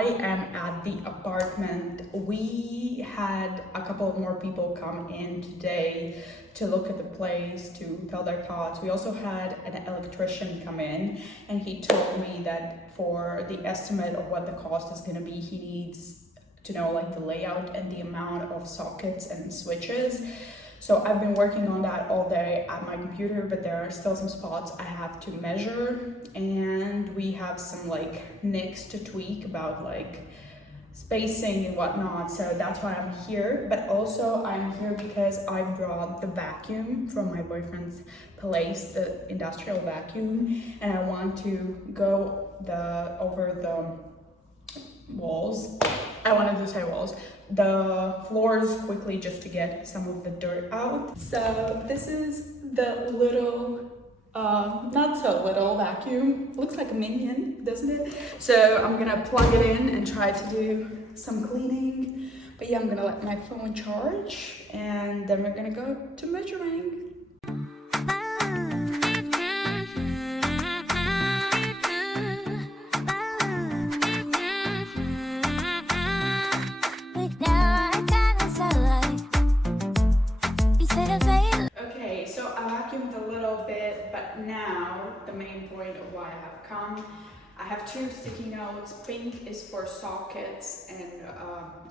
I am at the apartment. We had a couple of more people come in today to look at the place, to tell their thoughts. We also had an electrician come in, and he told me that for the estimate of what the cost is going to be, he needs to know like the layout and the amount of sockets and switches. So I've been working on that all day at my computer, but there are still some spots I have to measure, and we have some like nicks to tweak about like spacing and whatnot. So that's why I'm here. But also I'm here because I brought the vacuum from my boyfriend's place, the industrial vacuum, and I want to go over the walls. I wanted to say walls. The floors quickly, just to get some of the dirt out. So this is the little, not so little vacuum. Looks like a minion, doesn't it? So I'm gonna plug it in and try to do some cleaning. But yeah, I'm gonna let my phone charge, and then we're gonna go to measuring. Now the main point of why I have come. I have two sticky notes. Pink is for sockets and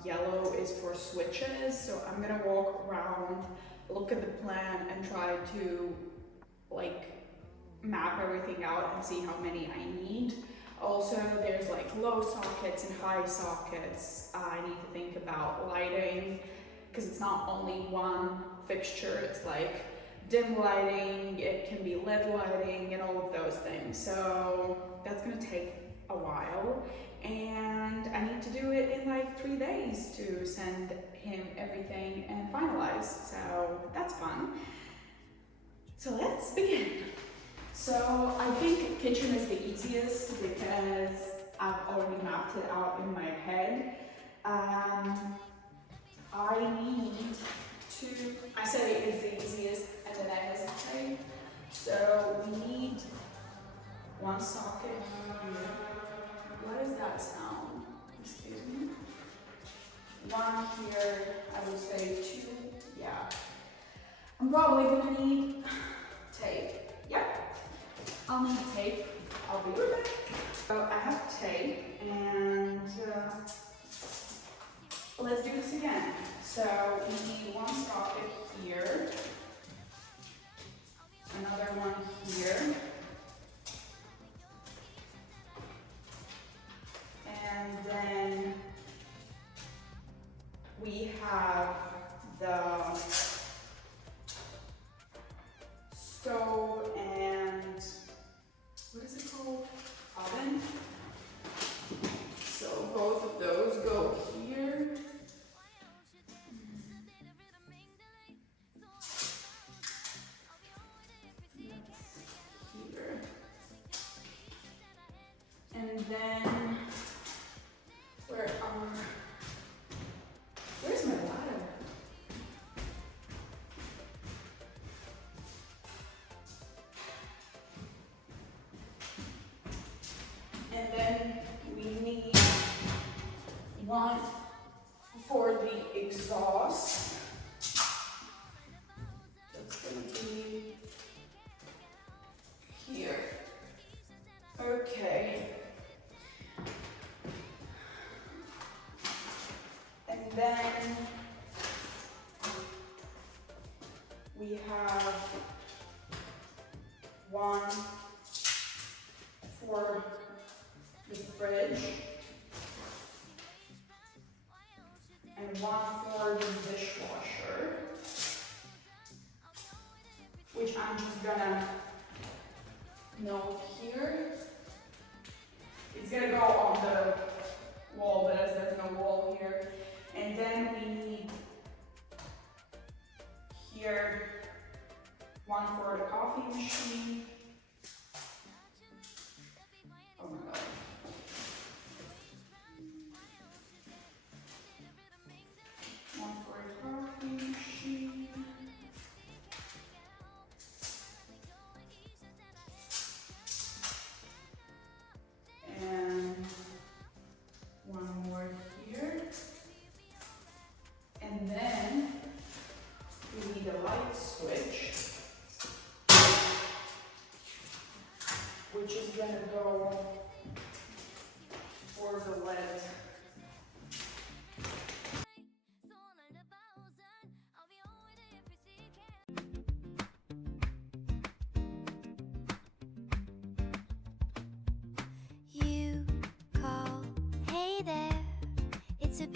yellow is for switches. So I'm gonna walk around, look at the plan, and try to like map everything out and see how many I need. Also, there's like low sockets and high sockets. I need to think about lighting, because it's not only one fixture, it's like dim lighting, it can be LED lighting, and all of those things. So that's gonna take a while, and I need to do it in like 3 days to send him everything and finalize. So that's fun. So let's begin. So I think kitchen is the easiest because I've already mapped it out in my head. I need to, I said it is the easiest and then I hesitate. So we need one socket here. What is that sound? Excuse me. One here, I would say 2, yeah. I'm probably gonna need tape. Yep, I'll need tape. I'll be right back. So I have tape, and let's do this again. So we need one socket here, another one here, and then we have the stove and what is it called? Oven. So both of those go here. Here. And then where's my ladder? And then we need one for the exhaust. That's gonna be here. Okay. And then we have one for the fridge and one for the dishwasher, which I'm just gonna note here. It's gonna go on the wall, but as there's no wall here. And then we need here one for the coffee machine. Oh my god. One for a coffee machine. And one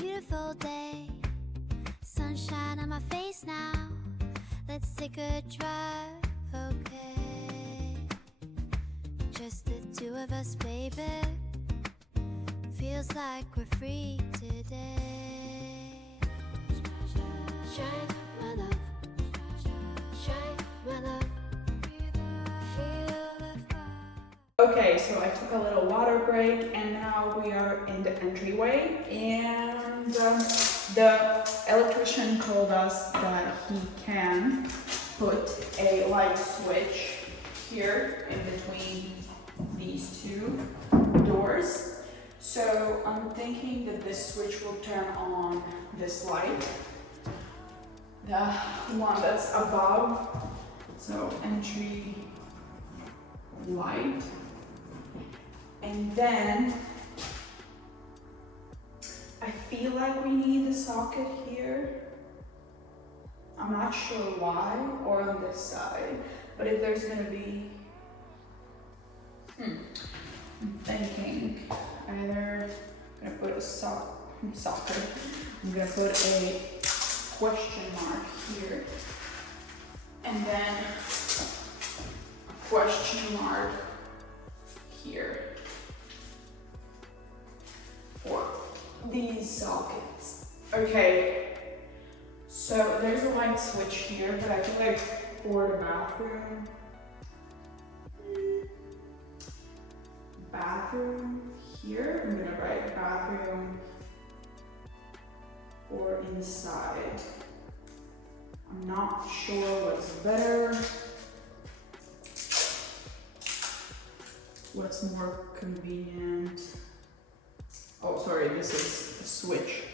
beautiful day. Sunshine on my face now. Let's take a drive, okay? Just the two of us, baby. Feels like we're free today. Shine, my love. Shine, my love. Feel the fire. Okay, so I took a little water break and now we are in the entryway, and the electrician told us that he can put a light switch here in between these two doors. So I'm thinking that this switch will turn on this light, the one that's above, so entry light. And then I feel like we need a socket here. I'm not sure why, or on this side, but if there's gonna be, I'm thinking either I'm gonna put a socket, I'm gonna put a question mark here, and then a question mark here for these sockets. Okay, so there's a light switch here, but I feel like for the bathroom here, I'm gonna write bathroom or inside. I'm not sure what's better, what's more convenient. Oh, sorry, this is a switch,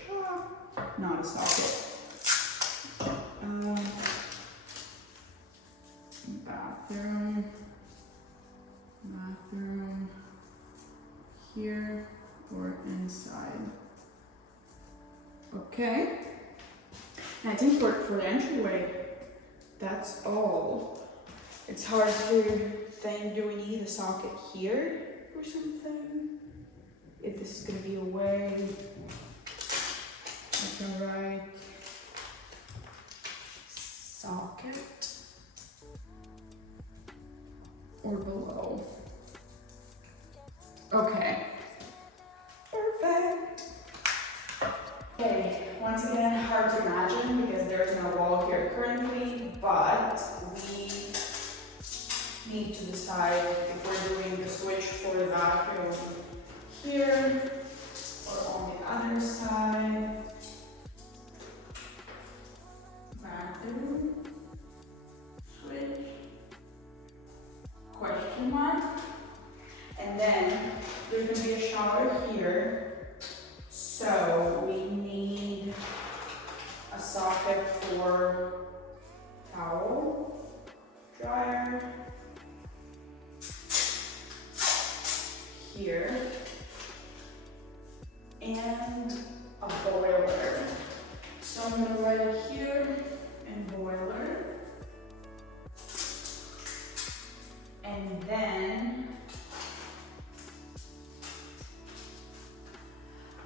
not a socket. Bathroom here or inside. Okay. And I think for the entryway, that's all. It's hard to think, do we need a socket here or something? If this is gonna be away, I can write socket or below. Okay, perfect. Okay, once again, hard to imagine because there's no wall here currently, but we need to decide if we're doing the switch for the bathroom here or on the other side. Bathroom switch, question mark, and then there's going to be a shower here, so we need a socket for towel dryer here, and a boiler. So I'm going to write it here and boiler. And then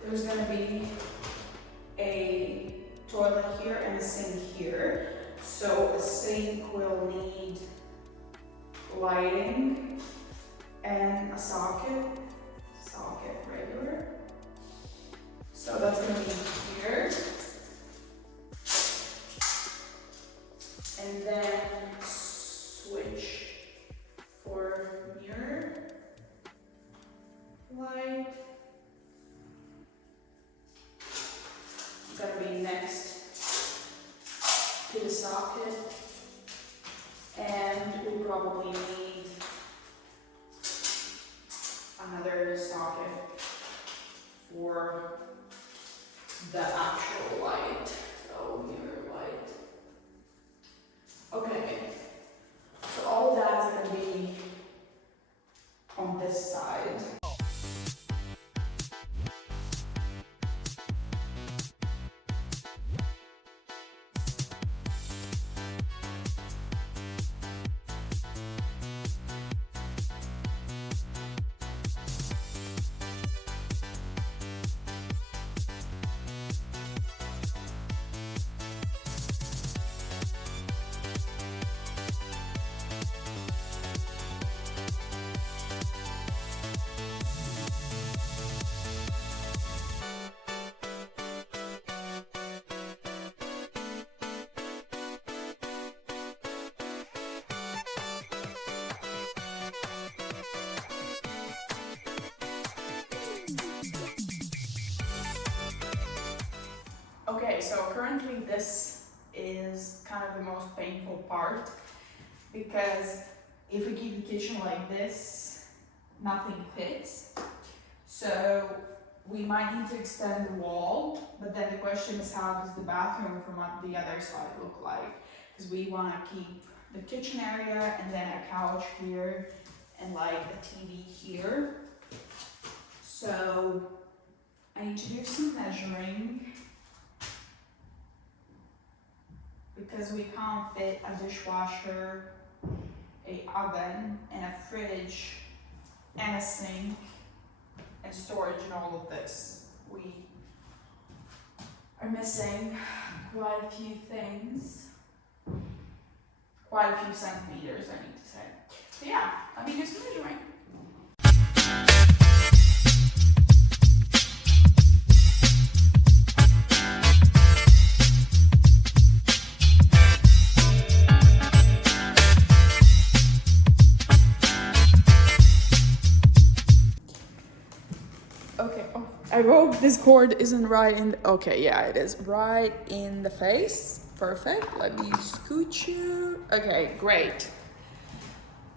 there's going to be a toilet here and a sink here. So the sink will need lighting and a socket regular. So that's going to be here. And then switch for mirror light. It's going to be next to the socket. And we probably need another socket for the actual light, so mirror light. Okay, so all that's going to be on this side. apart, because if we keep the kitchen like this, nothing fits. So we might need to extend the wall, but then the question is, how does the bathroom from the other side look like? Because we want to keep the kitchen area and then a couch here and like a TV here. So I need to do some measuring, because we can't fit a dishwasher, a oven, and a fridge, and a sink, and storage, and all of this. We are missing quite a few things. Quite a few centimeters, I need to say. So yeah, let me do some measuring. Okay, oh, I hope this cord isn't right in, okay, yeah, it is right in the face. Perfect, let me scoot you. Okay, great.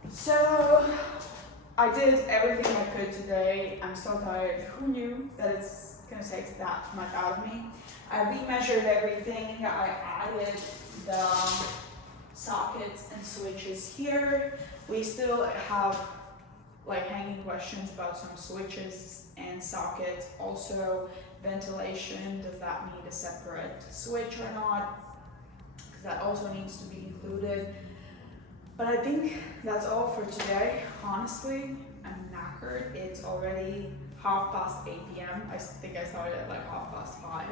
So, I did everything I could today. I'm so tired. Who knew that it's gonna take that much out of me? I remeasured everything. I added the sockets and switches here. We still have like hanging questions about some switches and sockets. Also, ventilation, does that need a separate switch or not? Because that also needs to be included. But I think that's all for today. Honestly, I'm knackered. It's already 8:30 p.m. I think I started at like 5:30.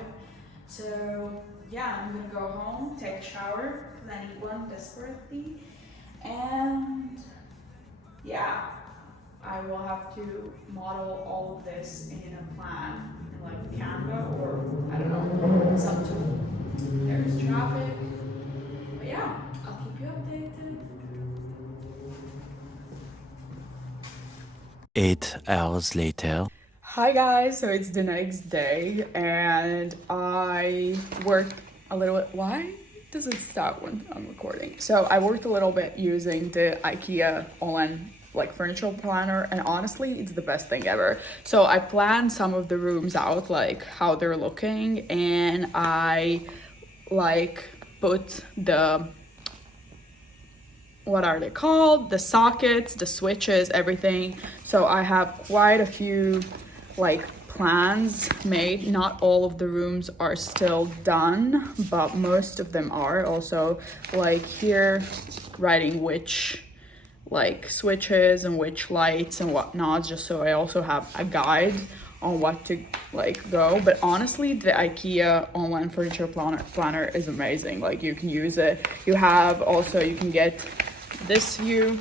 So yeah, I'm gonna go home, take a shower, because I need one desperately. And yeah, I will have to model all of this in a plan, in like Canva or I don't know, it's up to. There's traffic. But yeah, I'll keep you updated. 8 hours later. Hi guys, so it's the next day and I worked a little bit. Why does it stop when I'm recording? So I worked a little bit using the Ikea all-in like furniture planner, and honestly it's the best thing ever. So I planned some of the rooms out, like how they're looking, and I like put the, what are they called, the sockets, the switches, everything. So I have quite a few like plans made. Not all of the rooms are still done, but most of them are. Also like here writing which like switches and which lights and whatnot, just so I also have a guide on what to like go. But honestly, the Ikea online furniture planner is amazing. Like you can use it. You have also, you can get this view.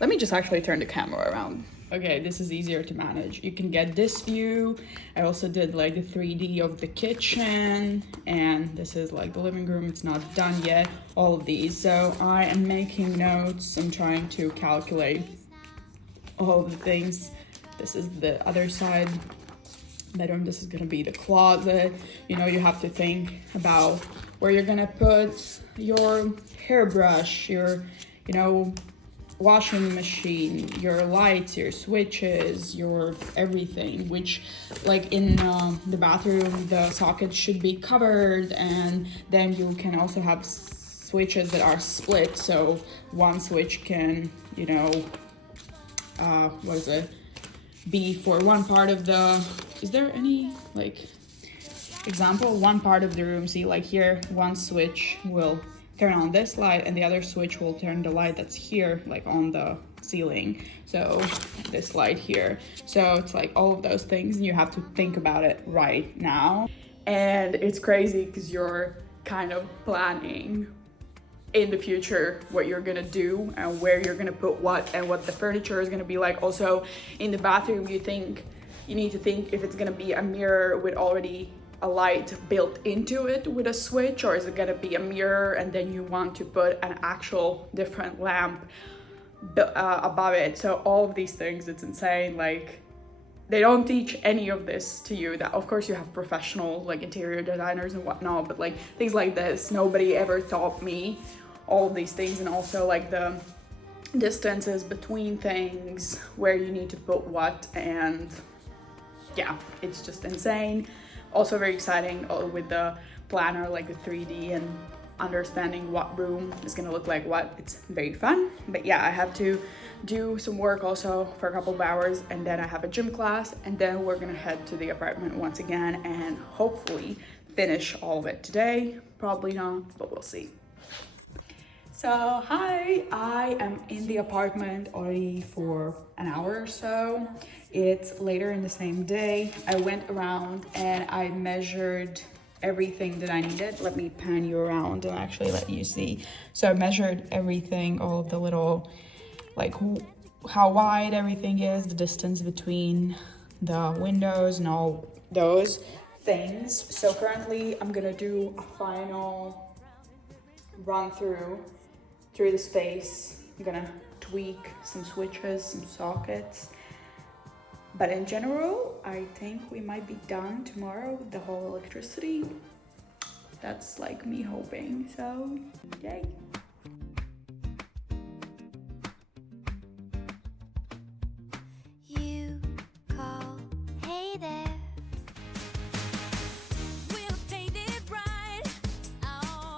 Let me just actually turn the camera around. Okay, this is easier to manage. You can get this view. I also did like the 3D of the kitchen, and this is like the living room. It's not done yet, all of these. So I am making notes. I'm trying to calculate all of the things. This is the other side bedroom. This is gonna be the closet. You know, you have to think about where you're gonna put your hairbrush, your, you know, washing machine, your lights, your switches, your everything, which like in the bathroom, the sockets should be covered, and then you can also have switches that are split. So one switch can, you know, what is it? Be for one part of the, is there any like example? One part of the room, see like here, one switch will turn on this light and the other switch will turn the light that's here like on the ceiling, so this light here. So it's like all of those things, and you have to think about it right now. And it's crazy because you're kind of planning in the future what you're gonna do and where you're gonna put what and what the furniture is gonna be like. Also in the bathroom, you need to think if it's gonna be a mirror with already a light built into it with a switch, or is it gonna be a mirror and then you want to put an actual different lamp above it. So all of these things, it's insane. Like they don't teach any of this to you. That of course you have professional like interior designers and whatnot, but like things like this nobody ever taught me all of these things, and also like the distances between things, where you need to put what, and yeah, it's just insane. Also very exciting with the planner, like the 3D and understanding what room is gonna look like what. It's very fun. But yeah, I have to do some work also for a couple of hours, and then I have a gym class, and then we're gonna head to the apartment once again and hopefully finish all of it today. Probably not, but we'll see. So hi, I am in the apartment already for an hour or so. It's later in the same day. I went around and I measured everything that I needed. Let me pan you around and actually let you see. So I measured everything, all of the little, like how wide everything is, the distance between the windows and all those things. So currently I'm gonna do a final run through the space. I'm gonna tweak some switches, some sockets. But in general, I think we might be done tomorrow with the whole electricity. That's like me hoping, so yay.